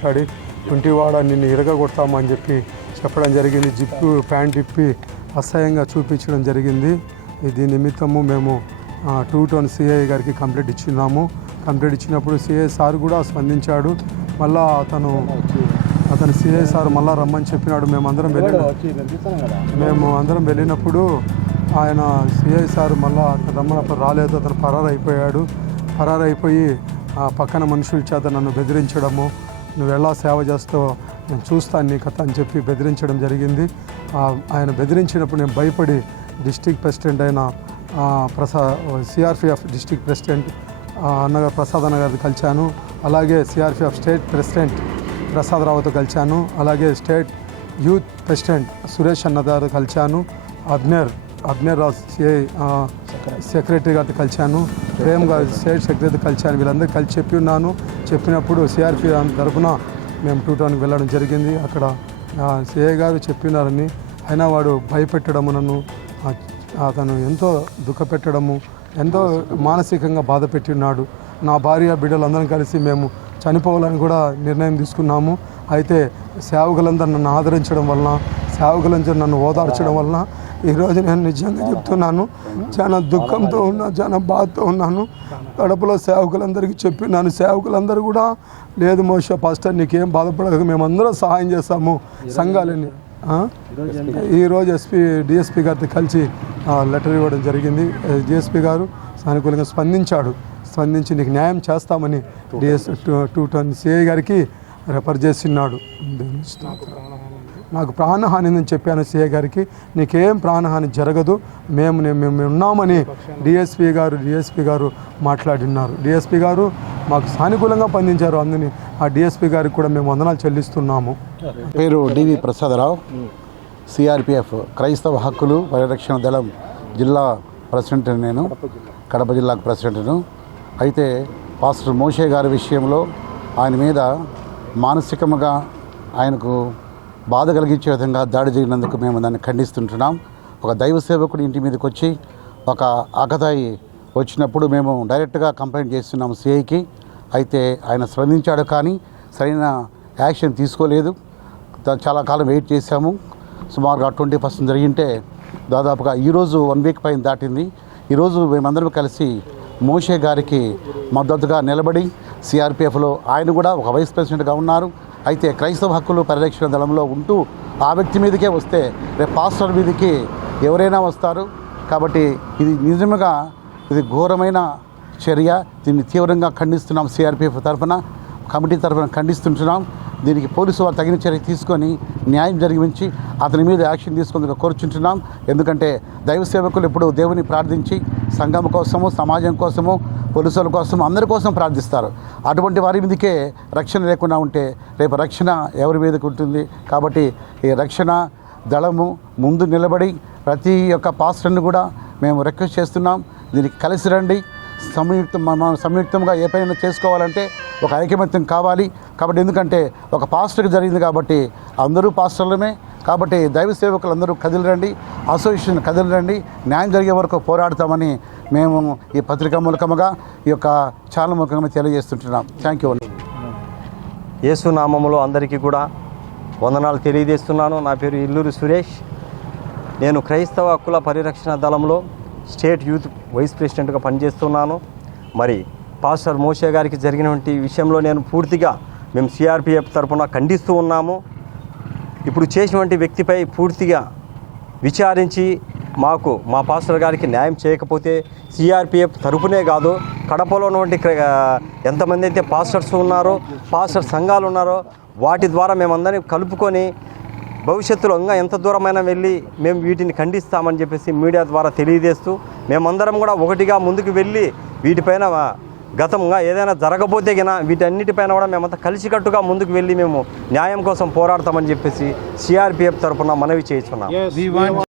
మాట్లాడి కుంటివాడ నిన్ను ఇరగగొడతామని చెప్పి చెప్పడం జరిగింది. జిప్పు ప్యాంట్ ఇప్పి అసహ్యంగా చూపించడం జరిగింది. దీని నిమిత్తము మేము 2 టౌన్ సిఐ గారికి కంప్లైంట్ ఇచ్చినాము. కంప్లైంట్ ఇచ్చినప్పుడు సిఐ సార్ కూడా స్పందించాడు. మళ్ళా అతను సిఐ సార్ మళ్ళా రమ్మని చెప్పినాడు. మేము అందరం వెళ్ళినప్పుడు ఆయన సిఐ సార్ మళ్ళా రమ్మన్నప్పుడు రాలేదు. అతను పరారైపోయి ఆ పక్కన మనుషుల చేత నన్ను బెదిరించడము, నువ్వు ఎలా సేవ చేస్తావో నేను చూస్తాను నీ కథ అని చెప్పి బెదిరించడం జరిగింది. ఆయన బెదిరించినప్పుడు నేను భయపడి డిస్ట్రిక్ట్ ప్రెసిడెంట్ అయిన సిఆర్పిఎఫ్ డిస్ట్రిక్ట్ ప్రెసిడెంట్ ప్రసాద్ అన్న గారిని కలిశాను. అలాగే సిఆర్పిఎఫ్ స్టేట్ ప్రెసిడెంట్ ప్రసాద్ రావుతో కలిశాను. అలాగే స్టేట్ యూత్ ప్రెసిడెంట్ సురేష్ అన్న గారు కలిశాను. అబ్నేర్ రావు సిఐ సెక్రటరీ గారితో కలిశాను. ప్రేమ్ గారు స్టేట్ సెక్రటరీ కలిశాను. వీళ్ళందరూ కలిసి చెప్పినప్పుడు సిఆర్పిఎఫ్ తరఫున మేము 2 టౌన్కి వెళ్ళడం జరిగింది. అక్కడ సిఐ గారు చెప్పినారని అయినా వాడు భయపెట్టడము, నన్ను అతను ఎంతో దుఃఖపెట్టడము, ఎంతో మానసికంగా బాధ పెట్టి ఉన్నాడు. నా భార్య బిడ్డలందరం కలిసి మేము చనిపోవాలని కూడా నిర్ణయం తీసుకున్నాము. అయితే సేవకులందరూ నన్ను ఆదరించడం వలన, సేవకులందరూ నన్ను ఓదార్చడం వలన ఈరోజు నేను నిజంగా చెప్తున్నాను, చాలా దుఃఖంతో చాలా బాధతో ఉన్నాను. కడపలో సేవకులందరికీ చెప్పినాను. సేవకులందరూ కూడా లేదు మోష పాస్టర్ నీకేం బాధపడక మేమందరం సహాయం చేస్తాము సంఘాలని. ఈరోజు డిఎస్పీ గారితో కలిసి లెటర్ ఇవ్వడం జరిగింది. డిఎస్పీ గారు సానుకూలంగా స్పందించి నీకు న్యాయం చేస్తామని 2 టౌన్ సిఐ గారికి రెఫర్ చేస్తున్నాడు. నాకు ప్రాణహాని అని చెప్పాను సిఐ గారికి, నీకేం ప్రాణహాని జరగదు, మేము ఉన్నామని డిఎస్పీ గారు మాట్లాడినారు. డిఎస్పీ గారు మాకు సానుకూలంగా స్పందించారు. అందుని ఆ డిఎస్పీ గారికి కూడా మేము వందనాలు చెల్లిస్తున్నాము. పేరు డివి ప్రసాదరావు, సిఆర్పిఎఫ్ క్రైస్తవ హక్కులు పరిరక్షణ దళం జిల్లా ప్రెసిడెంట్. నేను కడప జిల్లాకు ప్రెసిడెంట్ను. అయితే పాస్టర్ మోషే గారి విషయంలో ఆయన మీద మానసికంగా ఆయనకు బాధ కలిగించే విధంగా దాడి జరిగినందుకు మేము దాన్ని ఖండిస్తుంటున్నాం. ఒక దైవ సేవకుడి ఇంటి మీదకి వచ్చి ఒక ఆకతాయి వచ్చినప్పుడు మేము డైరెక్ట్గా కంప్లైంట్ చేస్తున్నాము సిఐకి. అయితే ఆయన స్పందించాడు, కానీ సరైన యాక్షన్ తీసుకోలేదు. చాలా కాలం వెయిట్ చేశాము. సుమారుగా 20% జరిగింటే దాదాపుగా ఈరోజు 1 వీక్ పైన దాటింది. ఈరోజు మేమందరం కలిసి మోషే గారికి మద్దతుగా నిలబడి సిఆర్పిఎఫ్లో ఆయన కూడా ఒక వైస్ ప్రెసిడెంట్గా ఉన్నారు. అయితే క్రైస్తవ హక్కులు పరిరక్షణ దళంలో ఉంటూ ఆ వ్యక్తి మీదకే వస్తే రేపు పాస్టర్ మీదకి ఎవరైనా వస్తారు. కాబట్టి ఇది నిజంగా ఇది ఘోరమైన చర్య. దీన్ని తీవ్రంగా ఖండిస్తున్నాం. సిఆర్పిఎఫ్ తరఫున, కమిటీ తరఫున ఖండిస్తుంటున్నాం. దీనికి పోలీసు వారు తగిన చర్య తీసుకొని న్యాయం జరిగించి అతని మీద యాక్షన్ తీసుకుందుకు కోరుచుంటున్నాం. ఎందుకంటే దైవ సేవకులు ఎప్పుడు దేవుని ప్రార్థించి సంఘం కోసము, సమాజం కోసము, పోలీసుల కోసం, అందరి కోసం ప్రార్థిస్తారు. అటువంటి వారి మీదకే రక్షణ లేకుండా ఉంటే రేపు రక్షణ ఎవరి మీదకి ఉంటుంది? కాబట్టి ఈ రక్షణ దళము ముందు నిలబడి ప్రతి ఒక్క పాస్టర్ని కూడా మేము రిక్వెస్ట్ చేస్తున్నాం, దీనికి కలిసి రండి. సంయుక్తంగా ఏ పైన చేసుకోవాలంటే ఒక ఐకమత్యం కావాలి. కాబట్టి ఎందుకంటే ఒక పాస్టర్కి జరిగింది కాబట్టి అందరూ పాస్టర్లమే. కాబట్టి దైవ సేవకులు అందరూ కదిలిరండి, అసోసియేషన్ కదిలిరండి, న్యాయం జరిగే వరకు పోరాడతామని మేము ఈ పత్రిక మూలకముగా ఈ యొక్క ఛానల్ మూలకంగా తెలియజేస్తుంటున్నాం. Thank you. యేసు నామములో అందరికీ కూడా వందనాలు తెలియజేస్తున్నాను. నా పేరు ఇల్లూరి సురేష్. నేను క్రైస్తవ హక్కుల పరిరక్షణ దళంలో స్టేట్ యూత్ వైస్ ప్రెసిడెంట్గా పనిచేస్తున్నాను. మరి పాస్టర్ మోషే గారికి జరిగినటువంటి విషయంలో నేను పూర్తిగా మేము సిఆర్పిఎఫ్ తరఫున ఖండిస్తూ ఉన్నాము. ఇప్పుడు చేసినటువంటి వ్యక్తిపై పూర్తిగా విచారించి మా పాస్టర్ గారికి న్యాయం చేయకపోతే సిఆర్పిఎఫ్ తరఫునే కాదు, కడపలో ఉన్నటువంటి ఎంతమంది అయితే పాస్టర్స్ ఉన్నారో, పాస్టర్ సంఘాలు ఉన్నారో వాటి ద్వారా మేమందరినీ కలుపుకొని భవిష్యత్తులో ఇంకా ఎంత దూరమైనా వెళ్ళి మేము వీటిని ఖండిస్తామని చెప్పేసి మీడియా ద్వారా తెలియజేస్తూ మేమందరం కూడా ఒకటిగా ముందుకు వెళ్ళి వీటిపైన గతంగా ఏదైనా జరగబోతే గిన వీటన్నిటిపైన కూడా మేమంతా కలిసికట్టుగా ముందుకు వెళ్ళి మేము న్యాయం కోసం పోరాడతామని చెప్పేసి సిఆర్పిఎఫ్ తరఫున మనవి చేస్తున్నాం.